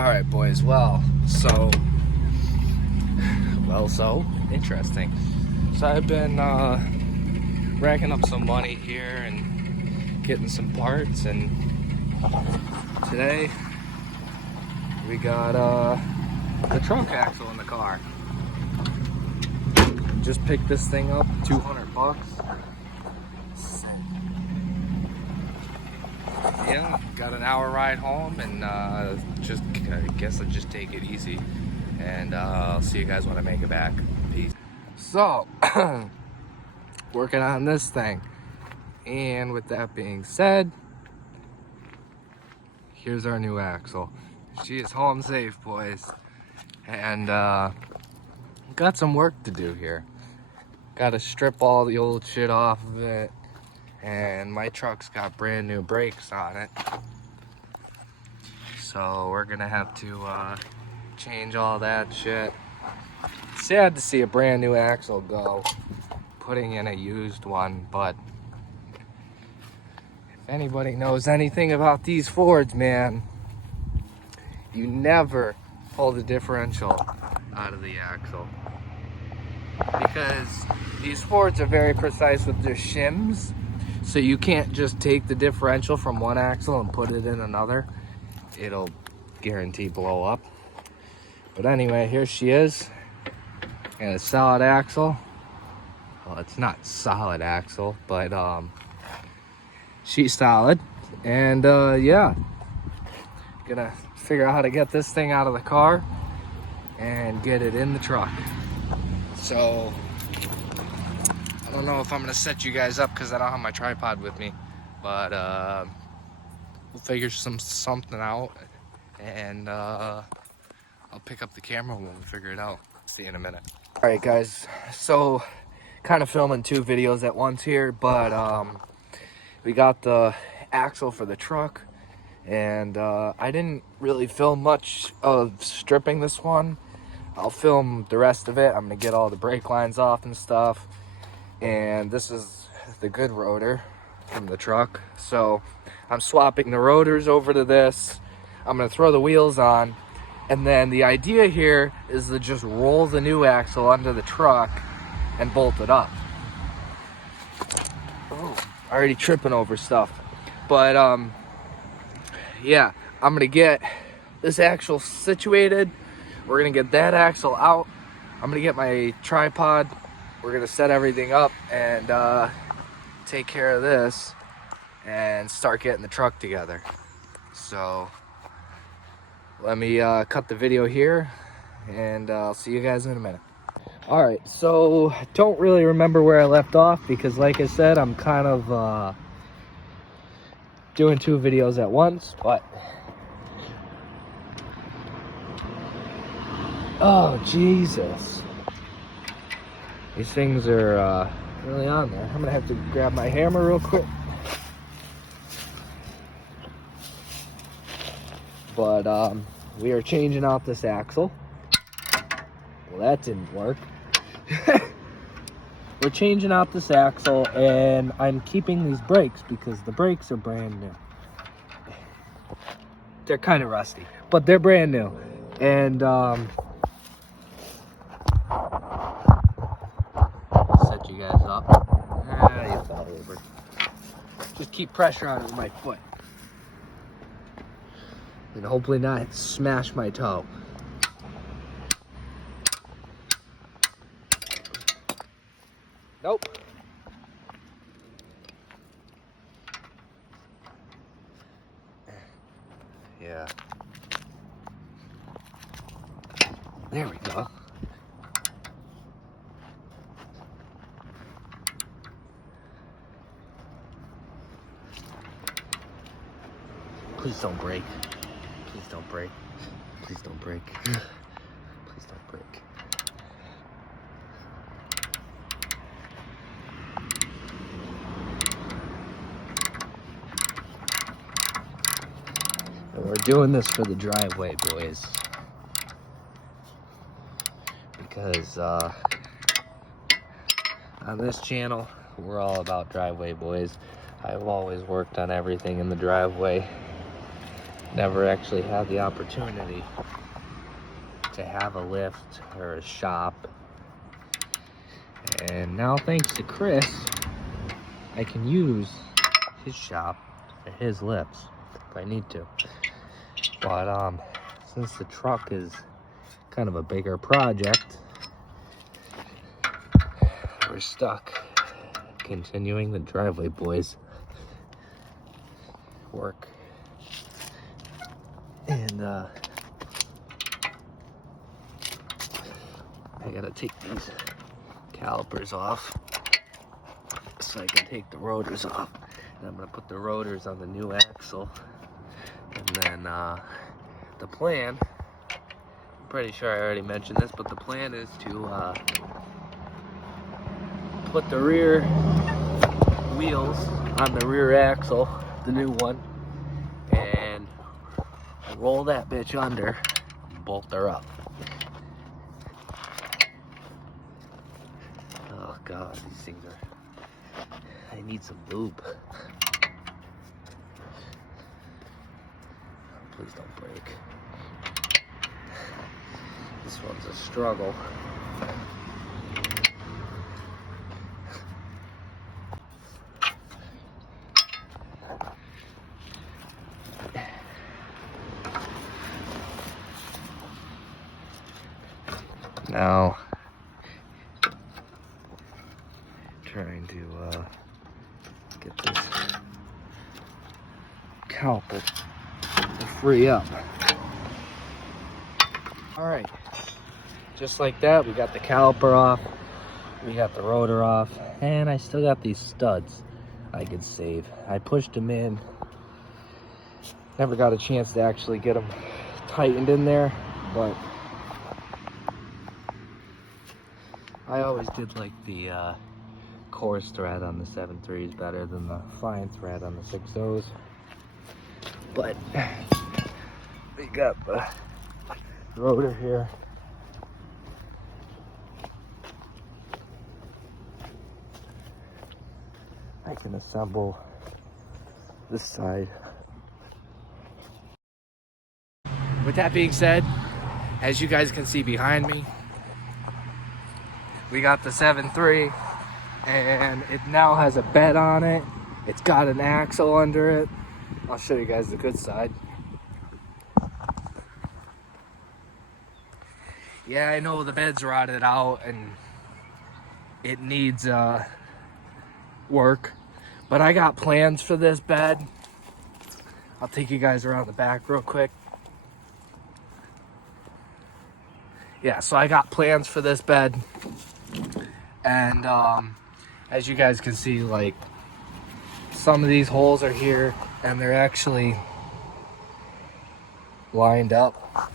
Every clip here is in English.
All right, boys. So interesting. So I've been racking up some money here and getting some parts, and today we got the trunk axle in the car. Just picked this thing up, $200. Yeah, got an hour ride home, and I guess I'll just take it easy, and I'll see you guys when I make it back. Peace. So, working on this thing, and with that being said, here's our new axle. She is home safe, boys, and got some work to do here. Got to strip all the old shit off of it. And my truck's got brand new brakes on it, so we're gonna have to change all that shit. Sad to see a brand new axle go, putting in a used one, but if anybody knows anything about these Fords, man, you never pull the differential out of the axle, because these Fords are very precise with their shims. So you can't just take the differential from one axle and put it in another. It'll guarantee blow up. But anyway, here she is. And a solid axle. Well, it's not solid axle, but she's solid. And yeah, gonna figure out how to get this thing out of the car and get it in the truck. So I don't know if I'm gonna set you guys up because I don't have my tripod with me, but we'll figure something out, and I'll pick up the camera when we figure it out. See you in a minute. All right, guys. So, kind of filming two videos at once here, but we got the axle for the truck, and I didn't really film much of stripping this one. I'll film the rest of it. I'm gonna get all the brake lines off and stuff. And this is the good rotor from the truck, so I'm swapping the rotors over to this. I'm gonna throw the wheels on, and then the idea here is to just roll the new axle under the truck and bolt it up. Oh, already tripping over stuff. But yeah, I'm gonna get this axle situated. We're gonna get that axle out. I'm gonna get my tripod. We're gonna set everything up and take care of this and start getting the truck together. So let me cut the video here, and I'll see you guys in a minute. All right, so I don't really remember where I left off because, like I said, I'm kind of doing two videos at once, but oh Jesus, these things are really on there. I'm gonna have to grab my hammer real quick. But we are changing out this axle. Well, that didn't work. We're changing out this axle, and I'm keeping these brakes because the brakes are brand new. They're kind of rusty, but they're brand new. And set you guys up. You fall over. Just keep pressure on it with my foot. And hopefully not smash my toe. Nope. Yeah. There we go. Please don't break. Please don't break. Please don't break. Please don't break. And we're doing this for the driveway, boys. Because on this channel, we're all about driveway, boys. I've always worked on everything in the driveway. never actually had the opportunity to have a lift or a shop. And now, thanks to Chris, I can use his shop for his lifts if I need to. But since the truck is kind of a bigger project, we're stuck continuing the Driveway Boys work. And I gotta take these calipers off so I can take the rotors off. And I'm gonna put the rotors on the new axle. And then the plan, I'm pretty sure I already mentioned this, but the plan is to put the rear wheels on the rear axle, the new one, and roll that bitch under, bolt her up. Oh God, these things are, I need some lube. Please don't break. This one's a struggle. Now, trying to get this caliper to free up. All right, just like that, we got the caliper off, we got the rotor off, and I still got these studs I could save. I pushed them in, never got a chance to actually get them tightened in there, but I always did like the coarse thread on the 7.3s better than the fine thread on the 6.0s. But we got the rotor here. I can assemble this side. With that being said, as you guys can see behind me, we got the 7.3 and it now has a bed on it. It's got an axle under it. I'll show you guys the good side. Yeah, I know the bed's rotted out and it needs work, but I got plans for this bed. I'll take you guys around the back real quick. Yeah, so I got plans for this bed. And as you guys can see, like, some of these holes are here and they're actually lined up.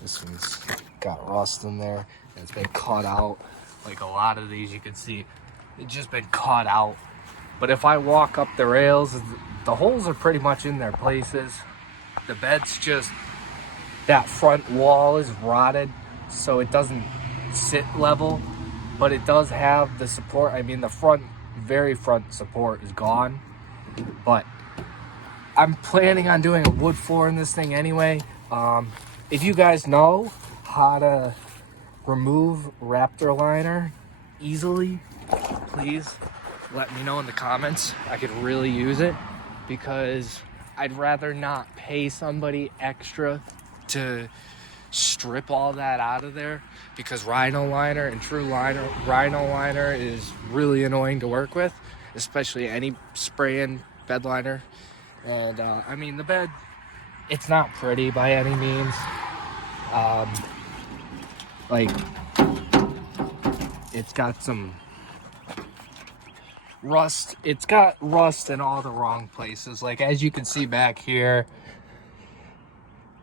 This one's got rust in there and it's been cut out. Like a lot of these, you can see it's just been cut out. But if I walk up the rails, the holes are pretty much in their places. The bed's just, that front wall is rotted, so it doesn't sit level, but it does have the support. I mean, the front, very front support is gone, but I'm planning on doing a wood floor in this thing anyway. If you guys know how to remove Raptor liner easily, please let me know in the comments. I could really use it, because I'd rather not pay somebody extra to strip all that out of there, because Rhino liner and true liner, Rhino liner is really annoying to work with, especially any spray-in bed liner. And I mean, the bed, it's not pretty by any means. Like, it's got some rust. It's got rust in all the wrong places. Like, as you can see back here,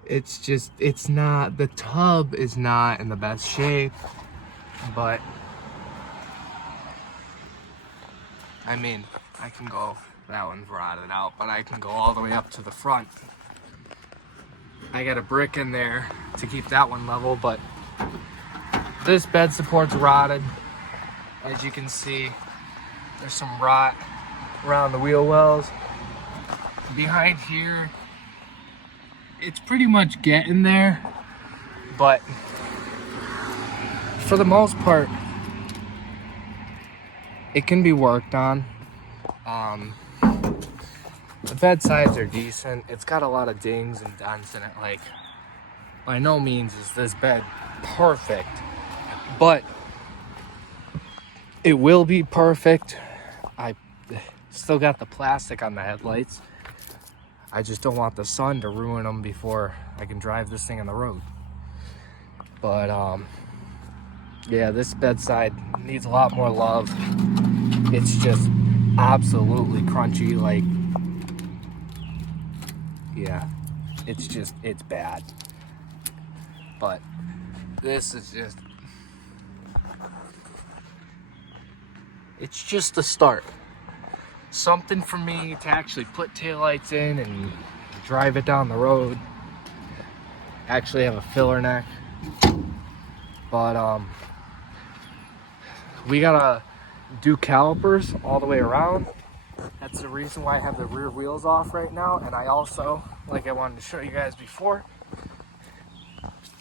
it's just, it's not, the tub is not in the best shape, but I mean, I can go, that one's rotted out, but I can go all the way up to the front. I got a brick in there to keep that one level, but this bed support's rotted. As you can see, there's some rot around the wheel wells. Behind here, it's pretty much getting there, but for the most part, it can be worked on. The bed sides are decent. It's got a lot of dings and dents in it. Like, by no means is this bed perfect, but it will be perfect. I still got the plastic on the headlights. I just don't want the sun to ruin them before I can drive this thing on the road. But yeah, this bedside needs a lot more love. It's just absolutely crunchy. Like, yeah, it's bad. But this is it's just the start. Something for me to actually put taillights in and drive it down the road. Actually have a filler neck. But we gotta do calipers all the way around. That's the reason why I have the rear wheels off right now. And I also, like I wanted to show you guys before,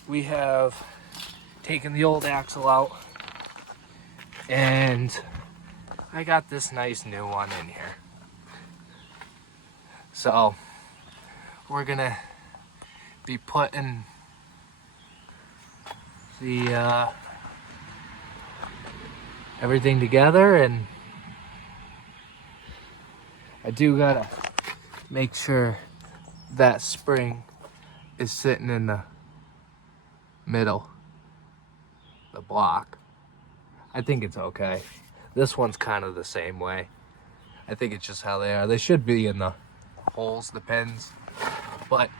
we have taken the old axle out and I got this nice new one in here. So we're gonna be putting the everything together, and I do gotta make sure that spring is sitting in the middle, the block. I think it's okay. This one's kind of the same way. I think it's just how they are. They should be in the holes, the pins. But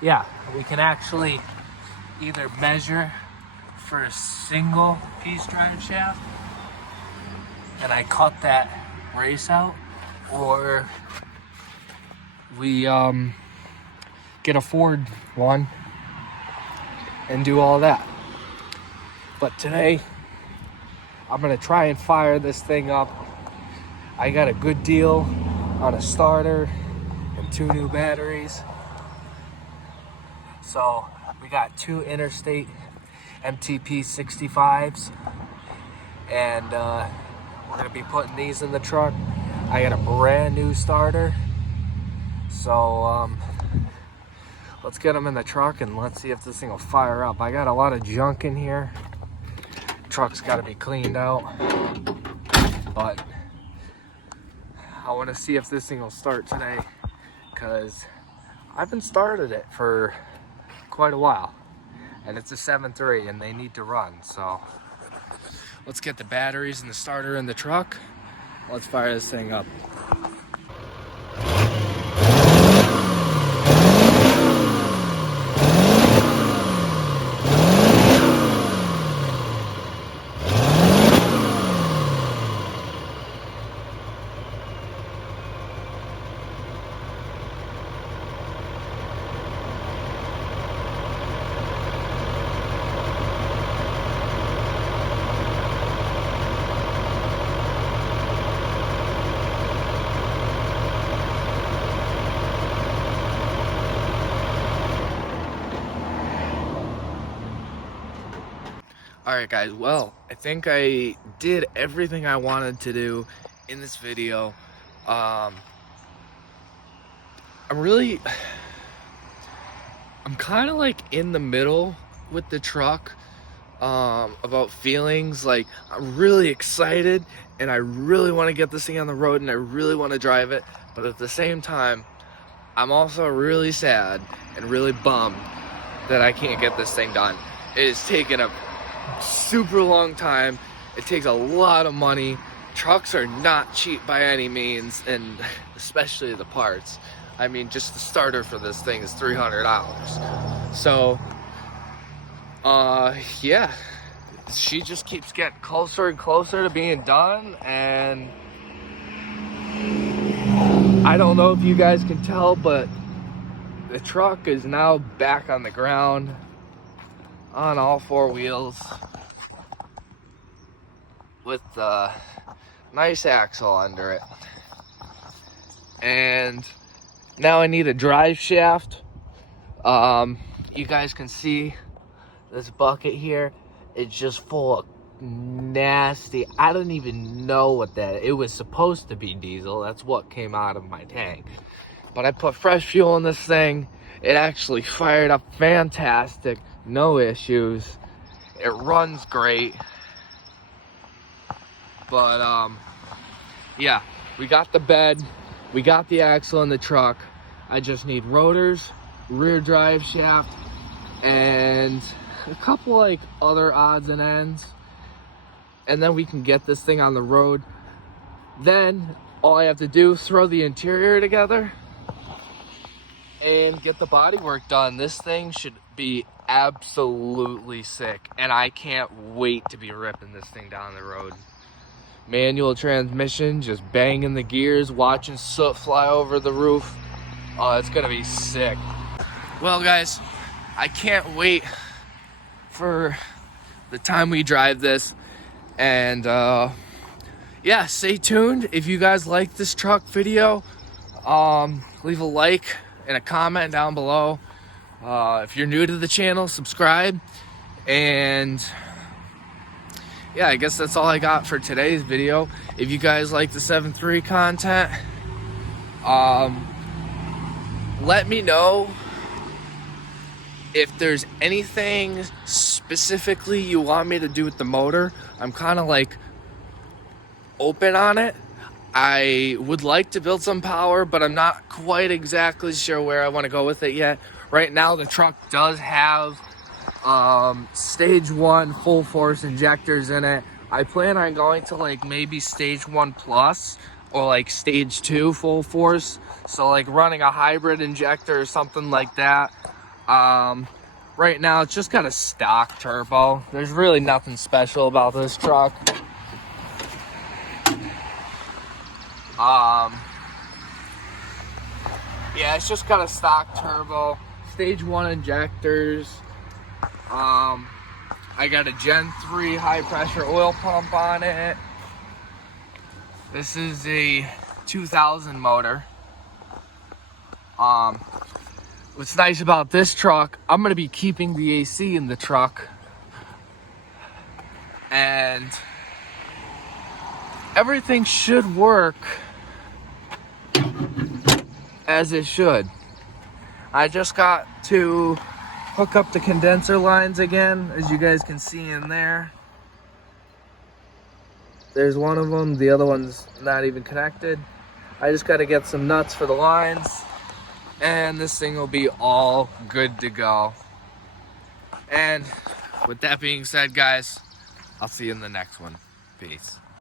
yeah, we can actually either measure for a single piece drive shaft and I cut that brace out, or we get a Ford one and do all that. But today I'm gonna try and fire this thing up. I got a good deal on a starter and 2 new batteries. So we got 2 Interstate MTP 65s, and we're gonna be putting these in the truck. I got a brand new starter, so let's get them in the truck and let's see if this thing will fire up. I got a lot of junk in here. Truck's got to be cleaned out, but I want to see if this thing will start today, because I've been started it for quite a while, and it's a 7.3 and they need to run. So let's get the batteries and the starter in the truck. Let's fire this thing up. Alright guys, well, I think I did everything I wanted to do in this video. I'm kind of like in the middle with the truck about feelings. Like, I'm really excited and I really want to get this thing on the road and I really want to drive it, but at the same time I'm also really sad and really bummed that I can't get this thing done. It has taken a super long time. It takes a lot of money. Trucks are not cheap by any means, and especially the parts. I mean, just the starter for this thing is $300. So yeah, she just keeps getting closer and closer to being done, and I don't know if you guys can tell, but the truck is now back on the ground on all 4 wheels with the nice axle under it. And now I need a drive shaft You guys can see this bucket here. It's just full of nasty, I don't even know what that, it was supposed to be diesel. That's what came out of my tank. But I put fresh fuel in this thing. It actually fired up fantastic. No issues. It runs great. But yeah, we got the bed, we got the axle in the truck. I just need rotors, rear drive shaft, and a couple like other odds and ends, and then we can get this thing on the road. Then all I have to do is throw the interior together and get the body work done. This thing should be absolutely sick, and I can't wait to be ripping this thing down the road. Manual transmission, just banging the gears, watching soot fly over the roof. Oh, it's gonna be sick. Well guys, I can't wait for the time we drive this. And yeah, stay tuned. If you guys like this truck video, leave a like and a comment down below. If you're new to the channel, subscribe. And yeah, I guess that's all I got for today's video. If you guys like the 7.3 content, let me know if there's anything specifically you want me to do with the motor. I'm kind of like open on it. I would like to build some power, but I'm not quite exactly sure where I want to go with it yet. Right now the truck does have stage 1 full force injectors in it. I plan on going to like maybe stage 1 plus or like stage 2 full force, so like running a hybrid injector or something like that. Right now it's just got a stock turbo. There's really nothing special about this truck. Yeah, it's just got a stock turbo, stage 1 injectors. I got a Gen 3 high pressure oil pump on it. This is a 2000 motor. What's nice about this truck, I'm gonna be keeping the AC in the truck, and everything should work as it should. I just got to hook up the condenser lines again, as you guys can see in there. There's one of them, the other one's not even connected. I just got to get some nuts for the lines, and this thing will be all good to go. And with that being said, guys, I'll see you in the next one. Peace.